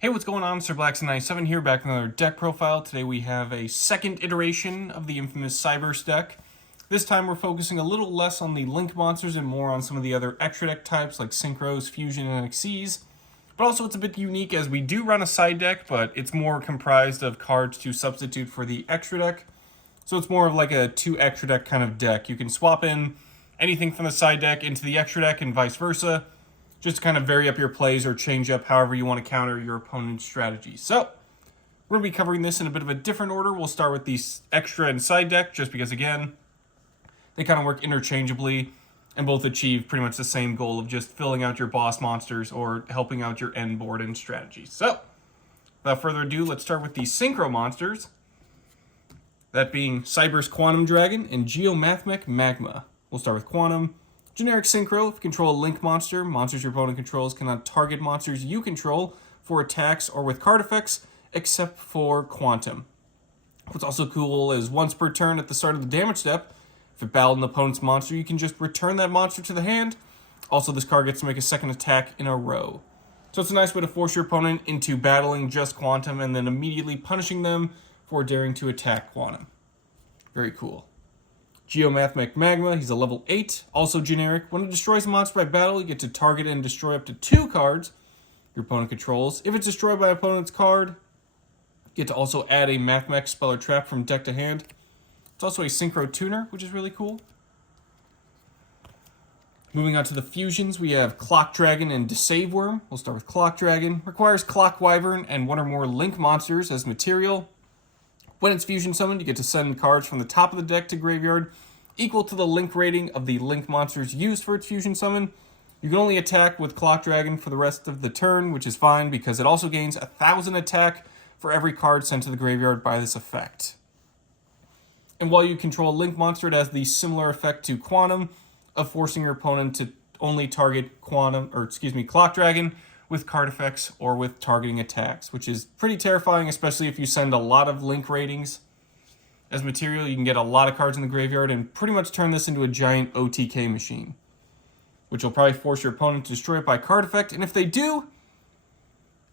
Hey, what's going on? Sir Blackson97 here, back with another deck profile. Today we have a second iteration of the infamous Cyberse deck. This time we're focusing a little less on the Link monsters and more on some of the other extra deck types like Synchros, Fusion, and Xyz. But also it's a bit unique as we do run a side deck, but it's more comprised of cards to substitute for the extra deck. So it's more of like a 2 extra deck kind of deck. You can swap in anything from the side deck into the extra deck and vice versa, just to kind of vary up your plays or change up however you want to counter your opponent's strategy. So we're going to be covering this in a bit of a different order. We'll start with the extra and side deck, just because, again, they kind of work interchangeably and both achieve pretty much the same goal of just filling out your boss monsters or helping out your end board and strategy. So without further ado, let's start with the Synchro monsters. That being Cyberse Quantum Dragon and YuGiOh Mathmech Magma. We'll start with Quantum. Generic Synchro. If you control a Link monster, monsters your opponent controls cannot target monsters you control for attacks or with card effects, except for Quantum. What's also cool is once per turn at the start of the damage step, if it battled an opponent's monster, you can just return that monster to the hand. Also, this card gets to make a second attack in a row. So it's a nice way to force your opponent into battling just Quantum and then immediately punishing them for daring to attack Quantum. Very cool. YuGiOh Mathmech Magma, he's a level 8, also generic. When it destroys a monster by battle, you get to target and destroy up to 2 cards your opponent controls. If it's destroyed by an opponent's card, you get to also add a Mathmech spell or trap from deck to hand. It's also a Synchro tuner, which is really cool. Moving on to the fusions, we have Clock Dragon and Deceive Worm. We'll start with Clock Dragon. Requires Clock Wyvern and 1 or more Link monsters as material. When it's fusion summoned, you get to send cards from the top of the deck to graveyard equal to the Link rating of the Link monsters used for its fusion summon. You can only attack with Clock Dragon for the rest of the turn, which is fine because it also gains 1,000 attack for every card sent to the graveyard by this effect. And while you control a Link monster, it has the similar effect to Quantum of forcing your opponent to only target Clock Dragon with card effects or with targeting attacks, which is pretty terrifying, especially if you send a lot of Link ratings as material. You can get a lot of cards in the graveyard and pretty much turn this into a giant OTK machine, which will probably force your opponent to destroy it by card effect. And if they do,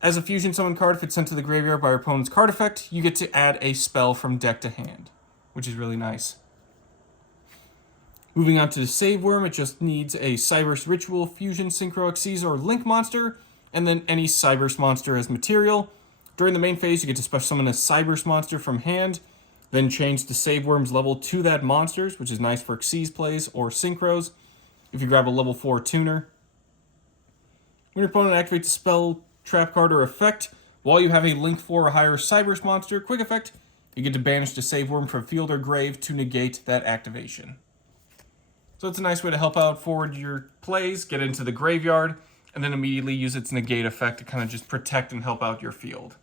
as a fusion summon card, if it's sent to the graveyard by your opponent's card effect, you get to add a spell from deck to hand, which is really nice. Moving on to the Deceive Worm, it just needs a Cyberse Ritual, Fusion, Synchro, Xyz, or Link monster, and then any Cyberse monster as material. During the main phase, you get to special summon a Cyberse monster from hand, then change Deceive Worm's level to that monster's, which is nice for Xyz plays or Synchros if you grab a level 4 tuner. When your opponent activates a spell, trap card, or effect, while you have a Link 4 or higher Cyberse monster, quick effect, you get to banish Deceive Worm from field or grave to negate that activation. So it's a nice way to help out forward your plays, get into the graveyard, and then immediately use its negate effect to kind of just protect and help out your field.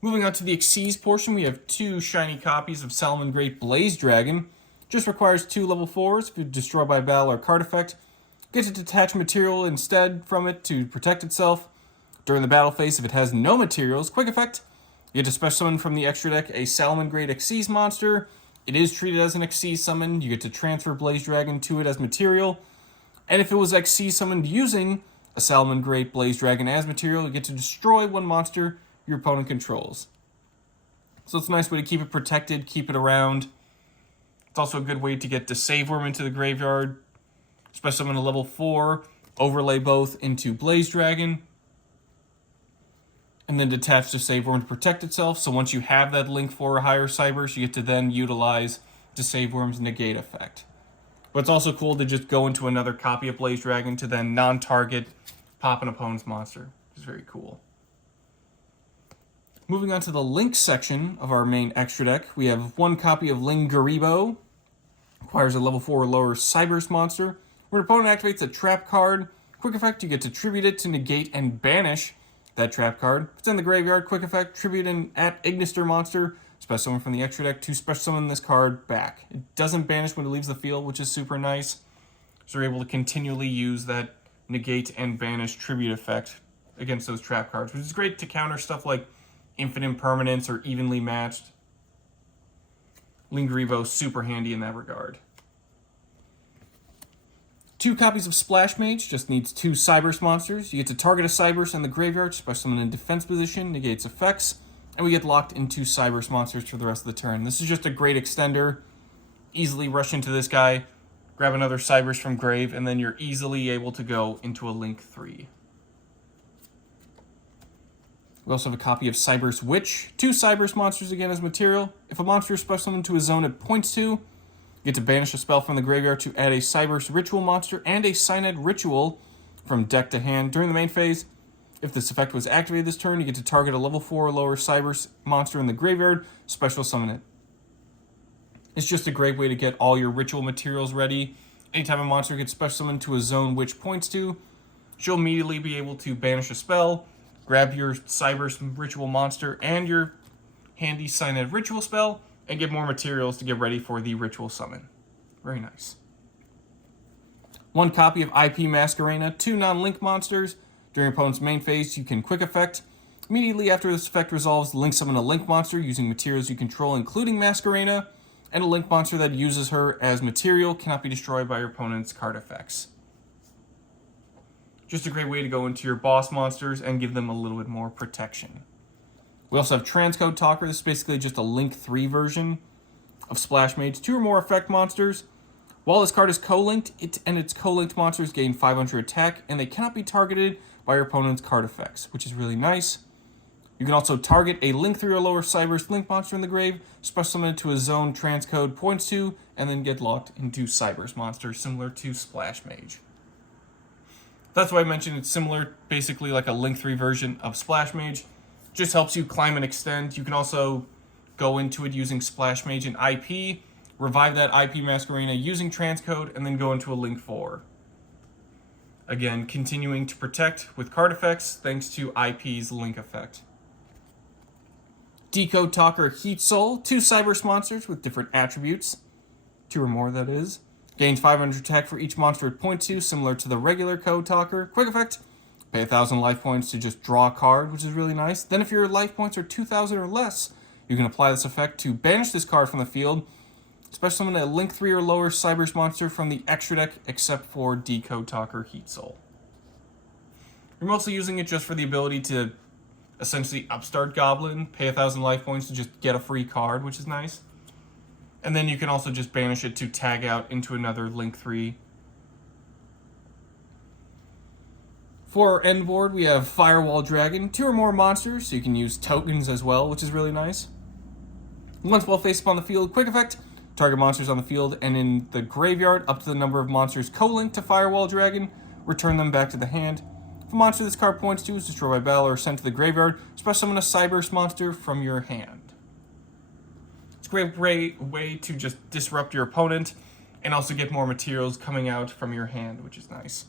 Moving on to the Xyz portion, we have 2 shiny copies of Salamangreat Blaze Dragon. Just requires 2 level 4s. If you destroy by battle or card effect, get to detach material instead from it to protect itself. During the battle phase, if it has no materials, quick effect, you get to special summon from the extra deck a Salamangreat Xyz monster. It is treated as an Xyz summon. You get to transfer Blaze Dragon to it as material. And if it was Xyz summoned using a Salamangreat Blaze Dragon as material, you get to destroy 1 monster your opponent controls. So it's a nice way to keep it protected, keep it around. It's also a good way to get Deceive Worm into the graveyard, special summon a level 4, overlay both into Blaze Dragon, and then detach Deceive Worm to protect itself. So once you have that Link 4 or higher Cyberse, you get to then utilize Deceive Worm's negate effect. But it's also cool to just go into another copy of Blaze Dragon to then non-target pop an opponent's monster. It's very cool. Moving on to the Link section of our main extra deck, we have 1 copy of YuGiOh. Requires a level 4 or lower Cyberse monster. When an opponent activates a trap card, quick effect, you get to tribute it to negate and banish that trap card. If it's in the graveyard, quick effect, tribute an Ignister monster, special summon from the extra deck to special summon this card back. It doesn't banish when it leaves the field, which is super nice. So you're able to continually use that negate and banish tribute effect against those trap cards, which is great to counter stuff like infinite permanence or evenly matched. YuGiOh super handy in that regard. 2 copies of Splash Mage, just needs 2 Cyberse monsters. You get to target a Cyberse in the graveyard, special summon in defense position, negates effects, and we get locked into Cyberse monsters for the rest of the turn. This is just a great extender. Easily rush into this guy, grab another Cyberse from grave, and then you're easily able to go into a Link 3. We also have a copy of Cyberse Witch. 2 Cyberse monsters again as material. If a monster is special summoned to a zone it points to, you get to banish a spell from the graveyard to add a Cyberse Ritual monster and a Cynet Ritual from deck to hand during the main phase. If this effect was activated this turn, you get to target a level 4 or lower Cyberse monster in the graveyard, special summon it. It's just a great way to get all your ritual materials ready. Anytime a monster gets special summoned to a zone which points to, she'll immediately be able to banish a spell, grab your Cyberse Ritual monster and your handy Cynet Ritual spell, and get more materials to get ready for the ritual summon. Very nice. 1 copy of IP Masquerena, 2 non-link monsters. During your opponent's main phase, you can quick effect. Immediately after this effect resolves, link summon a link monster using materials you control, including Masquerena, and a link monster that uses her as material cannot be destroyed by your opponent's card effects. Just a great way to go into your boss monsters and give them a little bit more protection. We also have Accesscode Talker. This is basically just a Link 3 version of Splash Mage. 2 or more effect monsters. While this card is co-linked, it and its co-linked monsters gain 500 attack, and they cannot be targeted by your opponent's card effects, which is really nice. You can also target a Link 3 or lower Cyberse Link monster in the grave, special summon it to a zone transcode points to, and then get locked into Cyberse monsters, similar to Splash Mage. That's why I mentioned it's similar, basically like a Link 3 version of Splash Mage. Just helps you climb and extend. You can also go into it using Splash Mage and IP, revive that IP Masquerena using transcode, and then go into a Link 4. Again, continuing to protect with card effects thanks to IP's Link effect. Decode Talker Heat Soul, 2 Cyberse monsters with different attributes. 2 or more, that is. Gains 500 attack for each monster it points to, similar to the regular Code Talker. Quick effect. Pay 1,000 life points to just draw a card, which is really nice. Then if your life points are 2,000 or less, you can apply this effect to banish this card from the field. Special summon a Link 3 or lower Cyberse monster from the extra deck, except for Decode Talker Heat Soul. You're mostly using it just for the ability to essentially upstart Goblin, pay 1,000 life points to just get a free card, which is nice. And then you can also just banish it to tag out into another Link 3. For our end board, we have Firewall Dragon, 2 or more monsters, so you can use tokens as well, which is really nice. Once while faced upon the field, quick effect, target monsters on the field and in the graveyard up to the number of monsters co-linked to Firewall Dragon, return them back to the hand. If a monster this card points to is destroyed by battle or sent to the graveyard, special summon a Cyberse monster from your hand. It's a great way to just disrupt your opponent and also get more materials coming out from your hand, which is nice.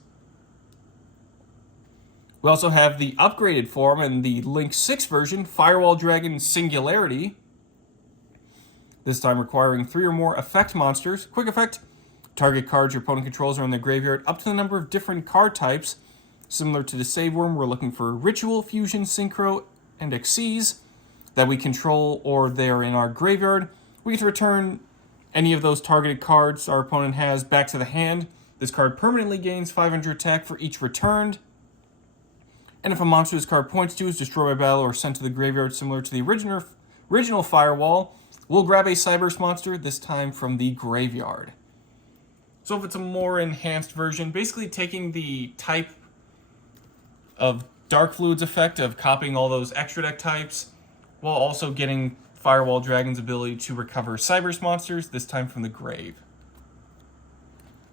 We also have the upgraded form in the Link 6 version, Firewall Dragon Singularity. This time requiring 3 or more effect monsters. Quick effect, target cards your opponent controls are in the graveyard up to the number of different card types. Similar to the Save Worm, we're looking for Ritual, Fusion, Synchro, and Xyz that we control or they are in our graveyard. We get to return any of those targeted cards our opponent has back to the hand. This card permanently gains 500 attack for each returned. And if a monster this card points to is destroyed by battle or sent to the graveyard similar to the original Firewall, we'll grab a Cyberse monster, this time from the graveyard. So if it's a more enhanced version, basically taking the type of Darkfluid's effect of copying all those extra deck types, while also getting Firewall Dragon's ability to recover Cyberse monsters, this time from the grave.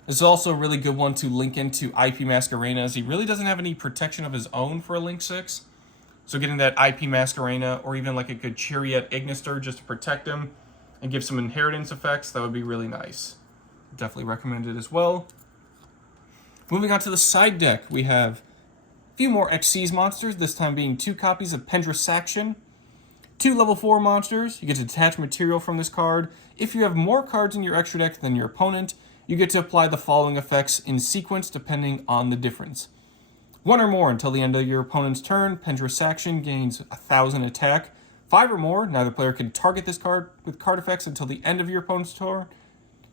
This is also a really good one to link into IP Masquerena, as he really doesn't have any protection of his own for a Link 6. So getting that IP Masquerena, or even like a good Chariot Ignister just to protect him and give some inheritance effects, that would be really nice. Definitely recommend it as well. Moving on to the side deck, we have a few more Xyz monsters, this time being 2 copies of Pendrasaction. 2 level 4 monsters. You get to detach material from this card. If you have more cards in your extra deck than your opponent, you get to apply the following effects in sequence depending on the difference. 1 or more until the end of your opponent's turn. Pendrasaction gains 1,000 attack. 5 or more, neither player can target this card with card effects until the end of your opponent's turn.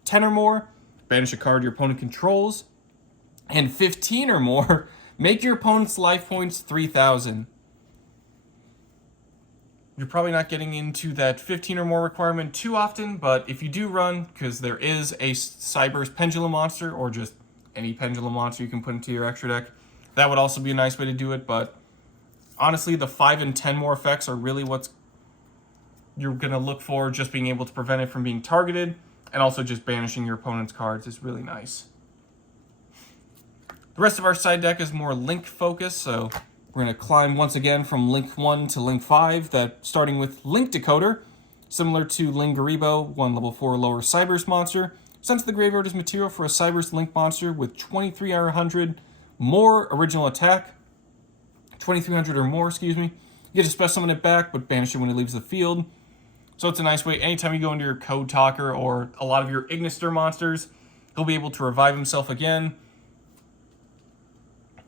10 or more, banish a card your opponent controls. and 15 or more, make your opponent's life points 3,000. You're probably not getting into that 15 or more requirement too often, but if you do run, because there is a Cyberse Pendulum monster, or just any Pendulum monster you can put into your extra deck, that would also be a nice way to do it. But honestly, the 5 and 10 more effects are really what's you're going to look for. Just being able to prevent it from being targeted, and also just banishing your opponent's cards is really nice. The rest of our side deck is more link focused, so we're going to climb once again from link 1 to link 5, that starting with Link Decoder, similar to Lingaribo, 1 level 4 lower Cyberse monster, sent to the graveyard as material for a Cyberse Link monster with 2300 more original attack, 2300 or more, excuse me. You get to special summon it back, but banish it when it leaves the field. So it's a nice way, anytime you go into your Code Talker or a lot of your Ignister monsters, he'll be able to revive himself again,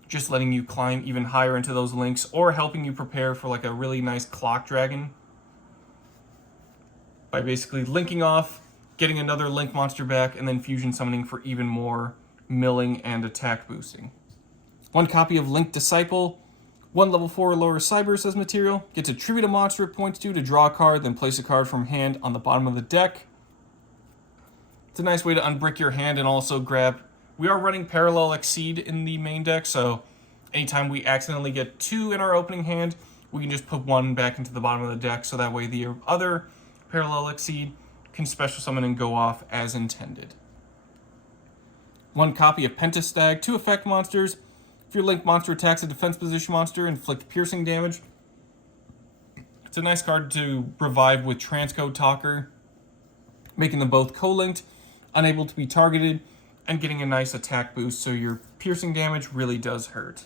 just letting you climb even higher into those links, or helping you prepare for like a really nice Clock Dragon by basically linking off, getting another link monster back, and then fusion summoning for even more milling and attack boosting. 1 copy of Link Disciple, 1 level 4 or lower Cyberse as material. Get to tribute a monster it points to draw a card, then place a card from hand on the bottom of the deck. It's a nice way to unbrick your hand and also grab. We are running Parallel Exceed in the main deck, so anytime we accidentally get 2 in our opening hand, we can just put 1 back into the bottom of the deck, so that way the other Parallel Exceed can special summon and go off as intended. 1 copy of Pentastag, 2 effect monsters. If your link monster attacks a defense position monster, inflict piercing damage. It's a nice card to revive with Accesscode Talker, making them both co-linked, unable to be targeted, and getting a nice attack boost, so your piercing damage really does hurt.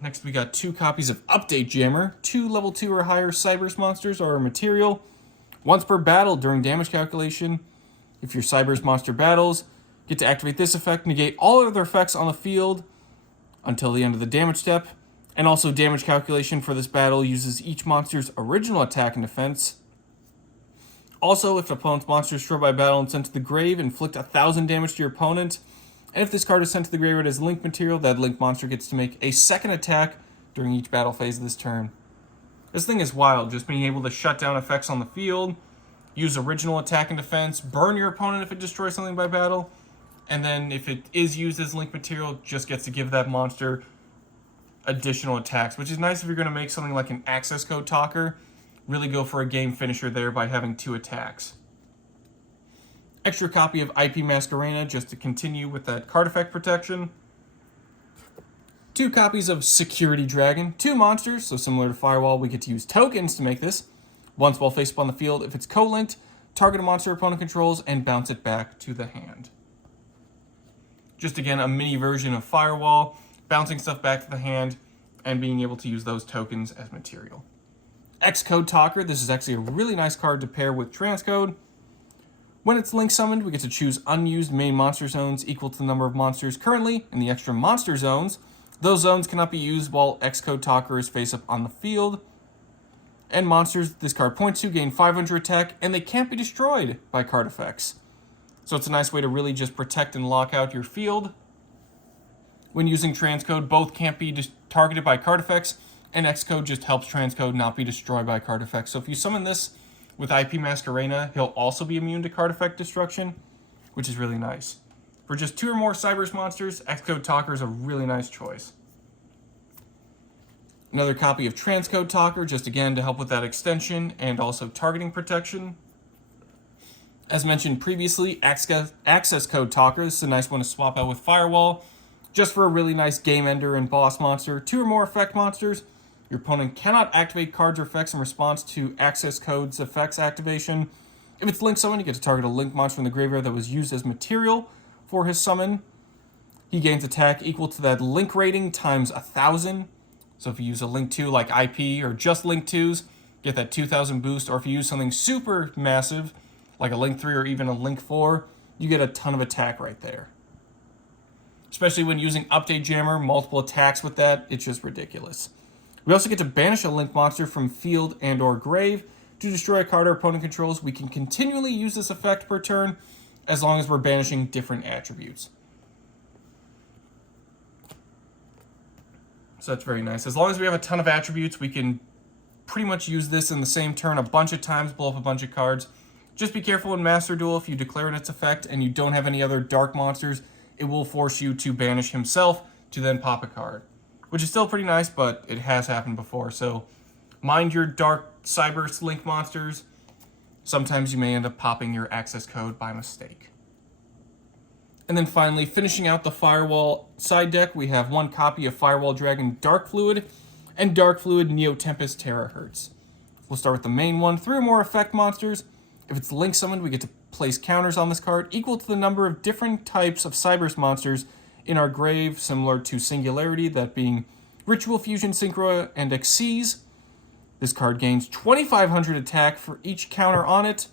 Next, we got 2 copies of Update Jammer. 2 level 2 or higher Cyberse monsters are a material. Once per battle during damage calculation, if your Cyberse monster battles, get to activate this effect, negate all other effects on the field until the end of the damage step. And also, damage calculation for this battle uses each monster's original attack and defense. Also, if an opponent's monster is destroyed by battle and sent to the grave, inflict 1,000 damage to your opponent. And if this card is sent to the graveyard as link material, that link monster gets to make a second attack during each battle phase of this turn. This thing is wild, just being able to shut down effects on the field, use original attack and defense, burn your opponent if it destroys something by battle, and then if it is used as link material, just gets to give that monster additional attacks, which is nice if you're going to make something like an Accesscode Talker. Really go for a game finisher there by having 2 attacks. Extra copy of IP Masquerena just to continue with that card effect protection. 2 copies of Security Dragon. 2 monsters, so similar to Firewall, we get to use tokens to make this. Once while face up on the field, if it's co-linked, target a monster opponent controls and bounce it back to the hand. Just again, a mini version of Firewall, bouncing stuff back to the hand and being able to use those tokens as material. Accesscode Talker, this is actually a really nice card to pair with Accesscode. When it's link summoned, we get to choose unused main monster zones equal to the number of monsters currently in the extra monster zones. Those zones cannot be used while Accesscode Talker is face up on the field. And monsters this card points to gain 500 attack, and they can't be destroyed by card effects. So it's a nice way to really just protect and lock out your field. When using Accesscode, both can't be targeted by card effects, and Accesscode just helps Accesscode not be destroyed by card effects. So if you summon this with IP Masquerena, he'll also be immune to card effect destruction, which is really nice. For just 2 or more Cyberse monsters, Accesscode Talker is a really nice choice. Another copy of Accesscode Talker, just again to help with that extension and also targeting protection. As mentioned previously, Accesscode Talker, this is a nice one to swap out with Firewall, just for a really nice game ender and boss monster. 2 or more effect monsters. Your opponent cannot activate cards or effects in response to Accesscode's effects activation. If it's link summon, you get to target a link monster in the graveyard that was used as material for his summon. He gains attack equal to that link rating times 1,000. So if you use a link 2 like IP or just link 2s, get that 2,000 boost. Or if you use something super massive like a link 3 or even a link 4, you get a ton of attack right there. Especially when using Update Jammer, multiple attacks with that, it's just ridiculous. We also get to banish a link monster from field and or grave to destroy a card our opponent controls. We can continually use this effect per turn, as long as we're banishing different attributes. So that's very nice. As long as we have a ton of attributes, we can pretty much use this in the same turn a bunch of times, blow up a bunch of cards. Just be careful in Master Duel, if you declare its effect and you don't have any other dark monsters, it will force you to banish himself to then pop a card. Which is still pretty nice, but it has happened before. So mind your dark Cyberse link monsters. Sometimes you may end up popping your access code by mistake. And then finally, finishing out the Firewall side deck, we have one copy of Firewall Dragon Darkfluid and Darkfluid Neo-Tempest Terahertz. We'll start with the main one. 3 or more effect monsters. If it's link summoned, we get to place counters on this card equal to the number of different types of Cyberse monsters in our grave, similar to Singularity, that being Ritual Fusion, Synchro, and Xyz. This card gains 2,500 attack for each counter on it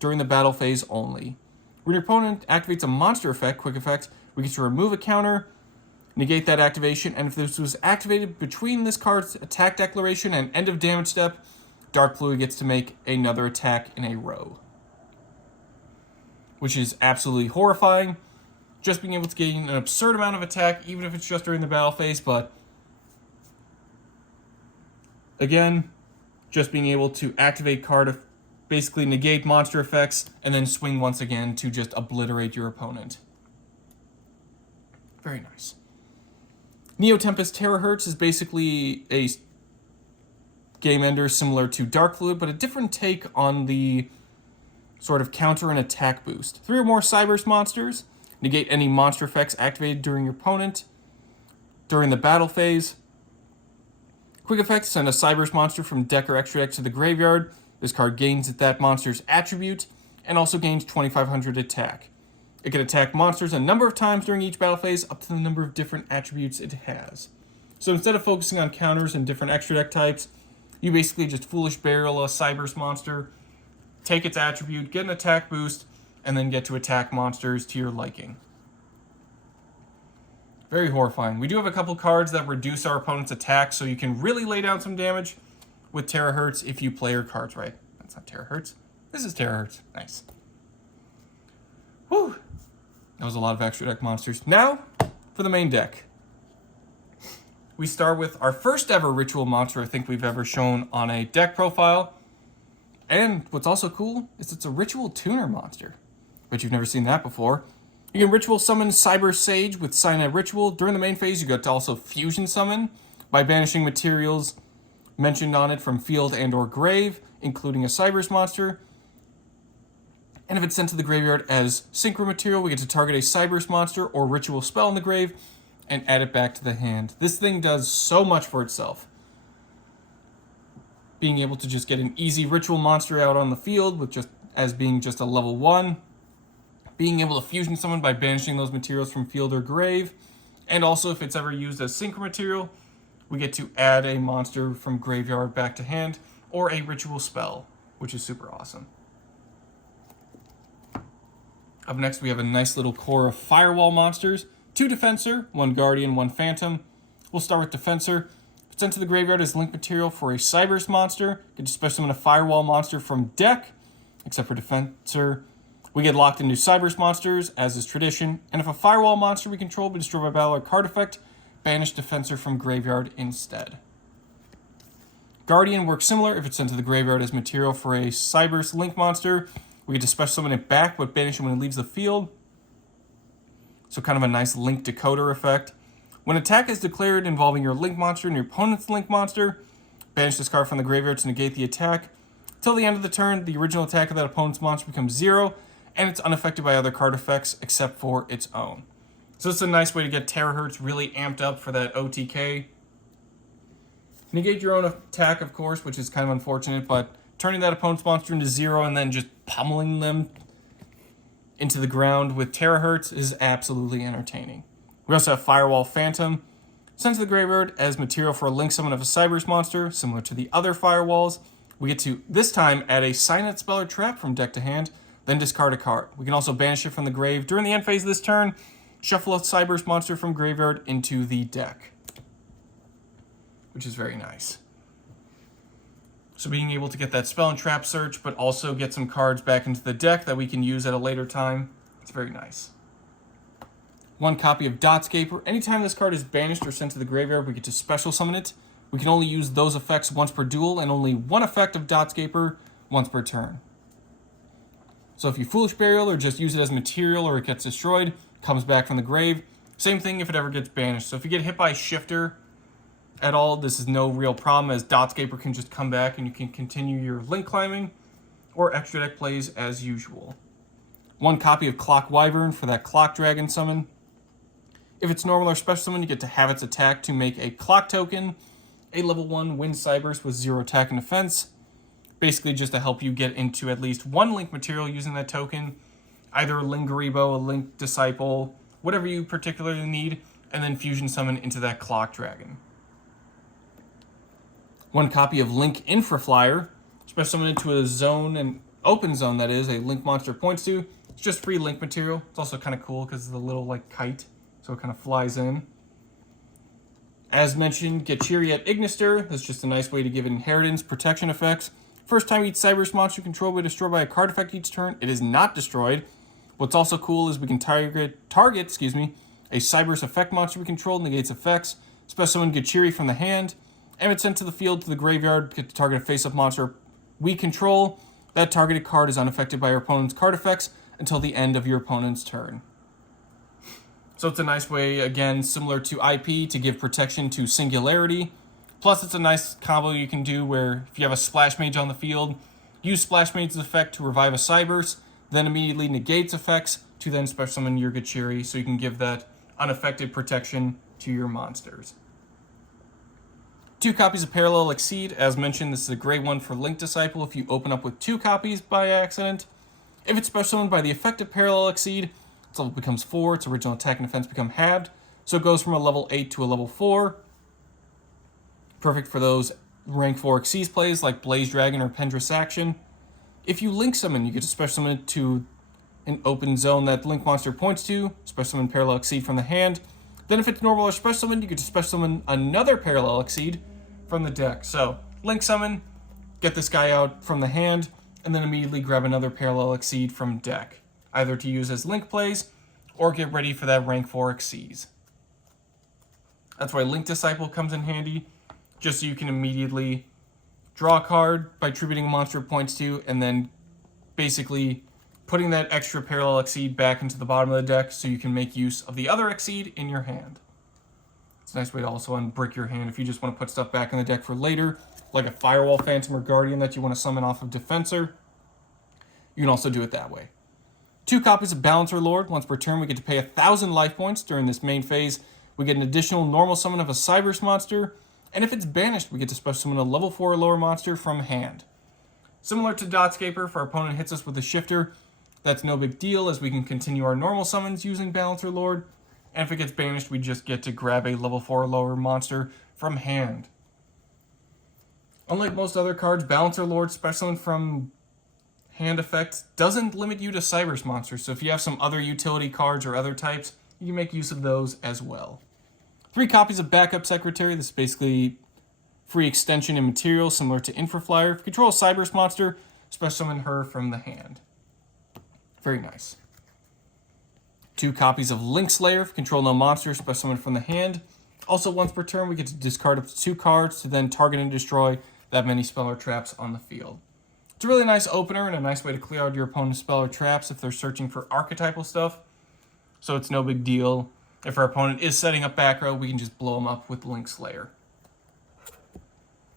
during the battle phase only. When your opponent activates a monster effect, quick effect, we get to remove a counter, negate that activation, and if this was activated between this card's attack declaration and end of damage step, Darkfluid gets to make another attack in a row. Which is absolutely horrifying. Just being able to gain an absurd amount of attack, even if it's just during the battle phase, but again, just being able to activate card, basically negate monster effects, and then swing once again to just obliterate your opponent. Very nice. Neo-Tempest Terahertz is basically a game ender similar to Darkfluid, but a different take on the sort of counter and attack boost. 3 or more Cyberse monsters. Negate any monster effects activated during your opponent during the battle phase. Quick effect, send a Cyberse monster from deck or extra deck to the graveyard. This card gains that monster's attribute and also gains 2,500 attack. It can attack monsters a number of times during each battle phase, up to the number of different attributes it has. So instead of focusing on counters and different extra deck types, you basically just Foolish Burial a Cyberse monster, take its attribute, get an attack boost, and then get to attack monsters to your liking. Very horrifying. We do have a couple cards that reduce our opponent's attack, so you can really lay down some damage with Terahertz if you play your cards right. That's not Terahertz. This is Terahertz. Nice. Whew. That was a lot of extra deck monsters. Now, for the main deck. We start with our first ever ritual monster I think we've ever shown on a deck profile. And what's also cool is it's a ritual tuner monster. Bet you've never seen that before. You can ritual summon Cyberse Sage with Cynet Ritual. During the main phase, you get to also fusion summon by banishing materials mentioned on it from field and or grave, including a Cyberse monster. And if it's sent to the graveyard as Synchro material, we get to target a Cyberse monster or ritual spell in the grave and add it back to the hand. This thing does so much for itself. Being able to just get an easy ritual monster out on the field with just as being just a level 1. Being able to fusion summon by banishing those materials from field or grave. And also if it's ever used as Synchro material, we get to add a monster from graveyard back to hand or a ritual spell, which is super awesome. Up next, we have a nice little core of Firewall monsters. 2 Defensor, 1 Guardian, 1 Phantom. We'll start with Defensor. If sent to the graveyard as link material for a Cyberse monster, get to special summon a Firewall monster from deck. Except for Defensor, we get locked into Cyberse monsters, as is tradition. And if a Firewall monster we control be destroyed by battle or card effect, banish Defensor from graveyard instead. Guardian works similar. If it's sent to the graveyard as material for a Cyberse link monster, we get to special summon it back, but banish it when it leaves the field. So kind of a nice link decoder effect. When attack is declared involving your link monster and your opponent's link monster, banish this card from the graveyard to negate the attack. Till the end of the turn, the original attack of that opponent's monster becomes 0, and it's unaffected by other card effects except for its own. So it's a nice way to get Terahertz really amped up for that OTK. Negate your own attack, of course, which is kind of unfortunate, but turning that opponent's monster into 0 and then just pummeling them into the ground with Terahertz is absolutely entertaining. We also have Firewall Phantom, sent to the graveyard as material for a link summon of a Cyberse monster, similar to the other Firewalls. We get to, this time, add a Cynet spell or trap from deck to hand, then discard a card. We can also banish it from the grave. During the end phase of this turn, shuffle a Cyberse monster from graveyard into the deck, which is very nice. So being able to get that spell and trap search, but also get some cards back into the deck that we can use at a later time. It's very nice. 1 copy of Dotscaper. Anytime this card is banished or sent to the graveyard, we get to special summon it. We can only use those effects once per duel, and only 1 effect of Dotscaper once per turn. So if you Foolish Burial or just use it as material or it gets destroyed, comes back from the grave. Same thing if it ever gets banished. So if you get hit by Shifter at all, this is no real problem, as Dotscaper can just come back and you can continue your link climbing or extra deck plays as usual. 1 copy of Clock Wyvern for that Clock Dragon summon. If it's normal or special summon, you get to have its attack to make a clock token, a level 1 Wind Cyberse with 0 attack and defense. Basically just to help you get into at least 1 link material using that token, either a Link Garibo, a Link Disciple, whatever you particularly need, and then fusion summon into that Clock Dragon. 1 copy of Link Infraflyer, special summon into a zone, an open zone that is, a Link monster points to. It's just free Link material. It's also kind of cool because it's a little like kite, so it kind of flies in. As mentioned, Gachiri at Ignister. That's just a nice way to give it inheritance, protection effects. First time each Cyberse monster you control will be destroyed by a card effect each turn. It is not destroyed. What's also cool is we can target a Cyberse effect monster we control, negates effects. Special summon Gachiri from the hand. And it's sent to the field to the graveyard, get to target a face-up monster we control. That targeted card is unaffected by your opponent's card effects until the end of your opponent's turn. So it's a nice way, again, similar to IP, to give protection to Singularity. Plus, it's a nice combo you can do where if you have a Splash Mage on the field, use Splash Mage's effect to revive a Cyberse, then immediately negates effects to then special summon your Gachiri, so you can give that unaffected protection to your monsters. 2 copies of Parallel Exceed. As mentioned, this is a great one for Link Disciple if you open up with 2 copies by accident. If it's special summoned by the effect of Parallel Exceed, its level becomes 4, its original attack and defense become halved, so it goes from a level 8 to a level 4. Perfect for those rank 4 Xyz plays like Blaze Dragon or Pendress Action. If you Link Summon, you get to special summon it to an open zone that Link monster points to, special summon Parallel Exceed from the hand. Then if it's normal or special summon, you get to special summon another Parallel Exceed from the deck. So, Link Summon, get this guy out from the hand, and then immediately grab another Parallel Exceed from deck, either to use as Link plays, or get ready for that rank 4 Xyz. That's why Link Disciple comes in handy, just so you can immediately draw a card by tributing a monster it points to, and then basically putting that extra Parallel Exceed back into the bottom of the deck so you can make use of the other Exceed in your hand. It's a nice way to also unbrick your hand if you just want to put stuff back in the deck for later, like a Firewall Phantom or Guardian that you want to summon off of Defensor. You can also do it that way. 2 copies of Balancer Lord. Once per turn, we get to pay 1,000 life points. During this main phase, we get an additional normal summon of a Cyberse monster, and if it's banished, we get to special summon a level 4 or lower monster from hand. Similar to Dotscaper, if our opponent hits us with a Shifter, that's no big deal, as we can continue our normal summons using Balancer Lord, and if it gets banished, we just get to grab a level 4 or lower monster from hand. Unlike most other cards, Balancer Lord special summon from hand effects doesn't limit you to Cyberse monsters, so if you have some other utility cards or other types, you can make use of those as well. 3 copies of Backup Secretary. This is basically free extension and material similar to Infraflyer. If you control a Cyberse monster, special summon her from the hand. Very nice. 2 copies of Link Slayer. If you control no monster, special summon from the hand. Also, once per turn, we get to discard up to 2 cards to then target and destroy that many spell or traps on the field. It's a really nice opener and a nice way to clear out your opponent's spell or traps if they're searching for archetypal stuff. So it's no big deal. If our opponent is setting up Backrow, we can just blow them up with Link Slayer.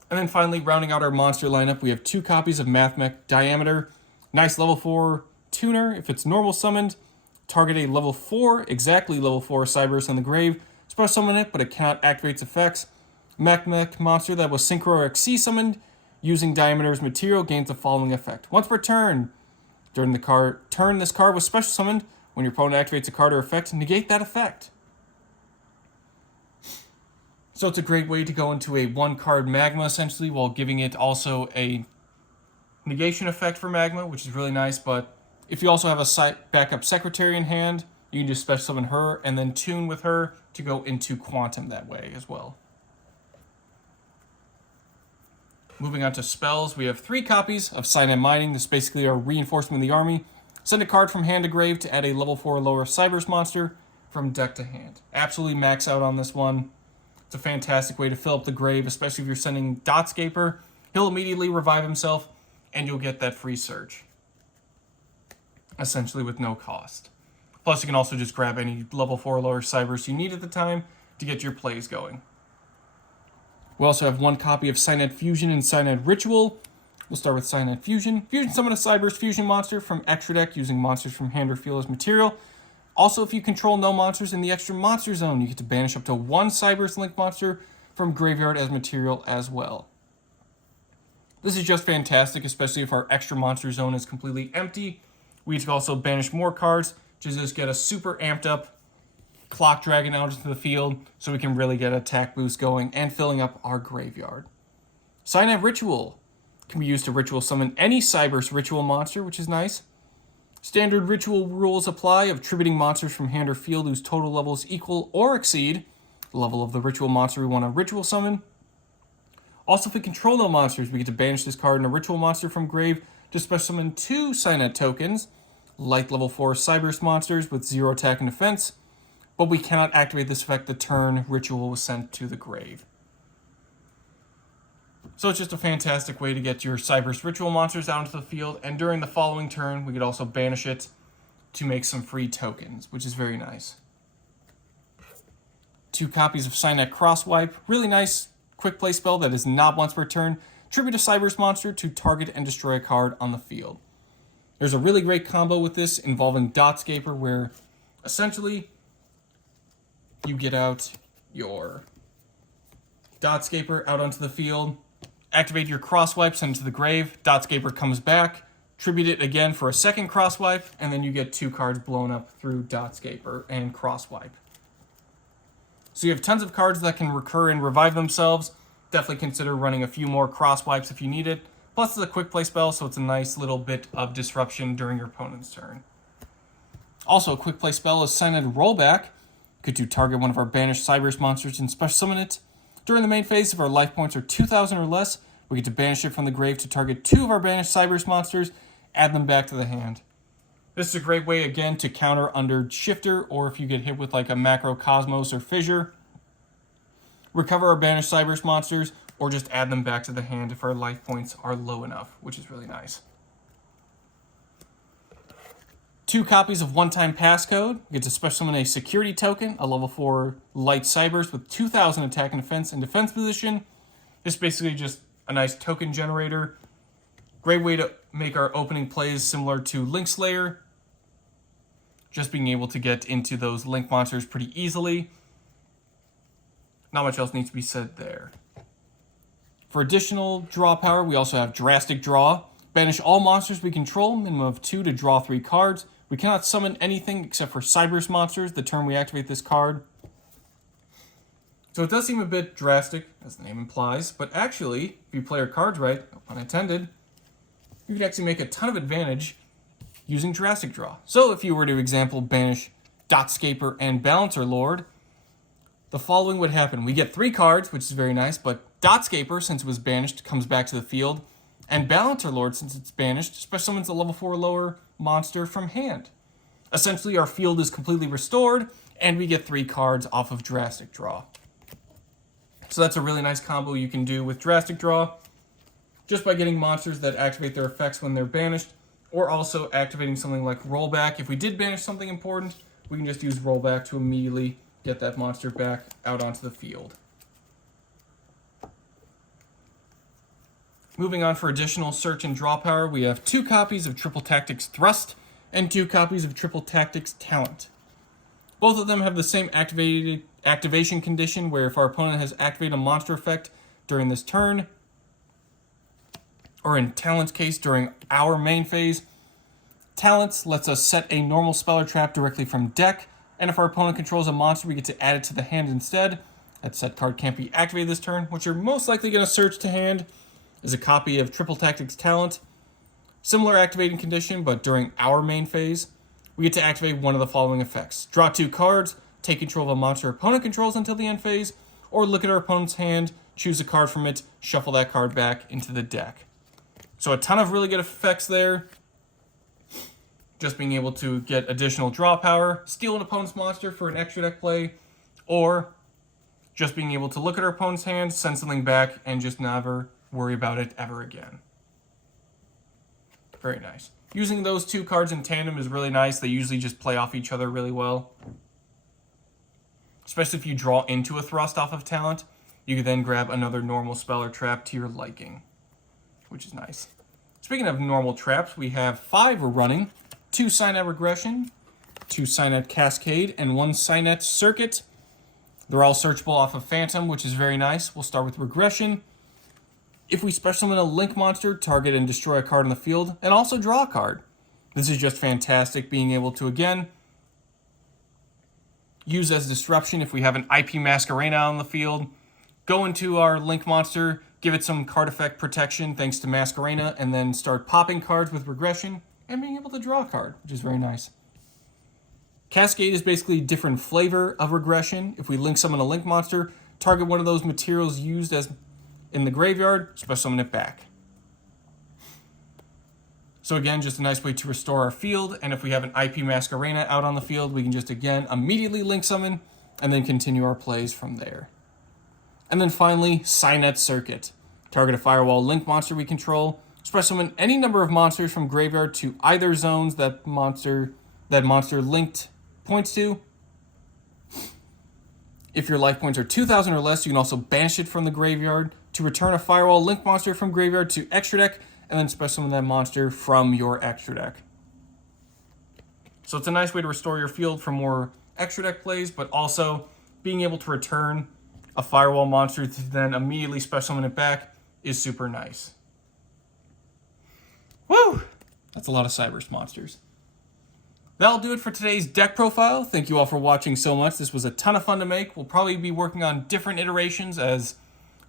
And then finally, rounding out our monster lineup, we have 2 copies of Mathmech Diameter. Nice level 4 tuner. If it's normal summoned, target a level 4, exactly level 4 Cyberse on the grave. Special summon it, but it can't activate effects. Mathmech monster that was Synchro or Xyz summoned using Diameter's material gains the following effect. Once per turn, during the turn this card was special summoned. When your opponent activates a card or effect, negate that effect. So it's a great way to go into a 1-card Magma, essentially, while giving it also a negation effect for Magma, which is really nice. But if you also have a backup Secretary in hand, you can just special summon her and then tune with her to go into Quantum that way as well. Moving on to spells, we have 3 copies of Cynet Mining. This is basically our reinforcement of the army. Send a card from hand to grave to add a level 4 or lower Cyberse monster from deck to hand. Absolutely max out on this one. It's a fantastic way to fill up the grave, especially if you're sending Dotscaper. He'll immediately revive himself, and you'll get that free search, essentially with no cost. Plus, you can also just grab any level 4 or lower Cyberse you need at the time to get your plays going. We also have one copy of Cynet Fusion and Cynet Ritual. We'll start with Cynet Fusion. Fusion summon a Cyberse Fusion monster from extra deck using monsters from hand or field as material. Also, if you control no monsters in the extra monster zone, you get to banish up to one Cyberse Link monster from graveyard as material as well. This is just fantastic, especially if our extra monster zone is completely empty. We can also banish more cards to just get a super amped up Clock Dragon out into the field so we can really get attack boost going and filling up our graveyard. Cynet Ritual can be used to ritual summon any Cyberse Ritual monster, which is nice. Standard ritual rules apply of tributing monsters from hand or field whose total levels equal or exceed the level of the ritual monster we want to ritual summon. Also, if we control no monsters, we get to banish this card and a ritual monster from grave to special summon 2 Cynet tokens, like level 4 Cyberse monsters with 0 attack and defense, but we cannot activate this effect the turn ritual was sent to the grave. So it's just a fantastic way to get your Cyberse Ritual monsters out into the field, and during the following turn, we could also banish it to make some free tokens, which is very nice. 2 copies of Cynet Crosswipe, really nice quick play spell that is not once per turn. Tribute a Cyberse monster to target and destroy a card on the field. There's a really great combo with this involving Dotscaper, where essentially you get out your Dotscaper out onto the field, activate your Crosswipe, send it to the grave, Dotscaper comes back, tribute it again for a second Crosswipe, and then you get 2 cards blown up through Dotscaper and Crosswipe. So you have tons of cards that can recur and revive themselves. Definitely consider running a few more Crosswipes if you need it. Plus it's a quick play spell, so it's a nice little bit of disruption during your opponent's turn. Also a quick play spell is Cynet Rollback. Could do target one of our banished Cyberse monsters and special summon it. During the main phase, if our life points are 2,000 or less, we get to banish it from the grave to target 2 of our banished Cyberse monsters, add them back to the hand. This is a great way, again, to counter under Shifter, or if you get hit with like a Macro Cosmos or Fissure. Recover our banished Cyberse monsters, or just add them back to the hand if our life points are low enough, which is really nice. 2 copies of One-Time Passcode. You get to special summon a security token, a level 4 light Cyberse with 2,000 attack and defense position. This is basically just a nice token generator. Great way to make our opening plays similar to Link Slayer. Just being able to get into those Link monsters pretty easily. Not much else needs to be said there. For additional draw power, we also have Drastic Draw. Banish all monsters we control, minimum of 2 to draw 3 cards. We cannot summon anything except for Cyberse monsters the turn we activate this card. So it does seem a bit drastic, as the name implies, but actually, if you play your cards right, no pun intended, you can actually make a ton of advantage using Drastic Draw. So if you were to, example, banish Dotscaper and Balancer Lord, the following would happen. We get 3 cards, which is very nice, but Dotscaper, since it was banished, comes back to the field, and Balancer Lord, since it's banished, special summons a level 4 or lower monster from hand. Essentially, our field is completely restored, and we get 3 cards off of Drastic Draw. So that's a really nice combo you can do with Drastic Draw, just by getting monsters that activate their effects when they're banished, or also activating something like Rollback. If we did banish something important, we can just use Rollback to immediately get that monster back out onto the field. Moving on for additional search and draw power, we have 2 copies of Triple Tactics Thrust and 2 copies of Triple Tactics Talent. Both of them have the same activation condition, where if our opponent has activated a monster effect during this turn, or in Talent's case during our main phase, Talents lets us set a normal spell or trap directly from deck, and if our opponent controls a monster, we get to add it to the hand instead. That set card can't be activated this turn. What you're most likely going to search to hand is a copy of Triple Tactics Talent. Similar activating condition, but during our main phase, we get to activate one of the following effects. Draw 2 cards, take control of a monster opponent controls until the end phase, or look at our opponent's hand, choose a card from it, shuffle that card back into the deck. So a ton of really good effects there. just being able to get additional draw power, steal an opponent's monster for an extra deck play, or just being able to look at our opponent's hand, send something back, and just never worry about it ever again. Very nice. Using those two cards in tandem is really nice. They usually just play off each other really well. Especially if you draw into a thrust off of talent, you can then grab another normal spell or trap to your liking, which is nice. Speaking of normal traps, we have 5 running. 2 Cynet Regression, 2 Cynet Cascade, and 1 Cynet Circuit. They're all searchable off of Phantom, which is very nice. We'll start with Regression. If we special summon a Link monster, target and destroy a card on the field, and also draw a card. This is just fantastic, being able to, again, use as disruption if we have an IP Masquerena on the field. Go into our Link monster, give it some card effect protection thanks to Masquerena, and then start popping cards with Regression and being able to draw a card, which is very nice. Cascade is basically a different flavor of Regression. If we link summon a Link monster, target one of those materials used as in the graveyard, special summon it back. So again, just a nice way to restore our field, and if we have an IP Masquerena out on the field, we can just again immediately link summon and then continue our plays from there. And then finally, Cynet Circuit. Target a Firewall Link monster we control, special summon any number of monsters from graveyard to either zones that monster linked points to. If your life points are 2,000 or less, you can also banish it from the graveyard to return a Firewall Link monster from graveyard to extra deck, and then special summon that monster from your extra deck. So it's a nice way to restore your field for more extra deck plays, but also being able to return a Firewall monster to then immediately special summon it back is super nice. Woo! That's a lot of Cyberse monsters. That'll do it for today's deck profile. Thank you all for watching so much. This was a ton of fun to make. We'll probably be working on different iterations as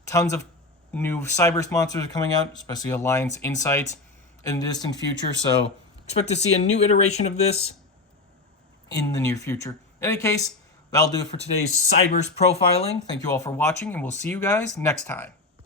tons of new Cyberse monsters are coming out, especially Alliance Insight in the distant future. So expect to see a new iteration of this in the near future. In any case, that'll do it for today's Cyberse profiling. Thank you all for watching, and we'll see you guys next time.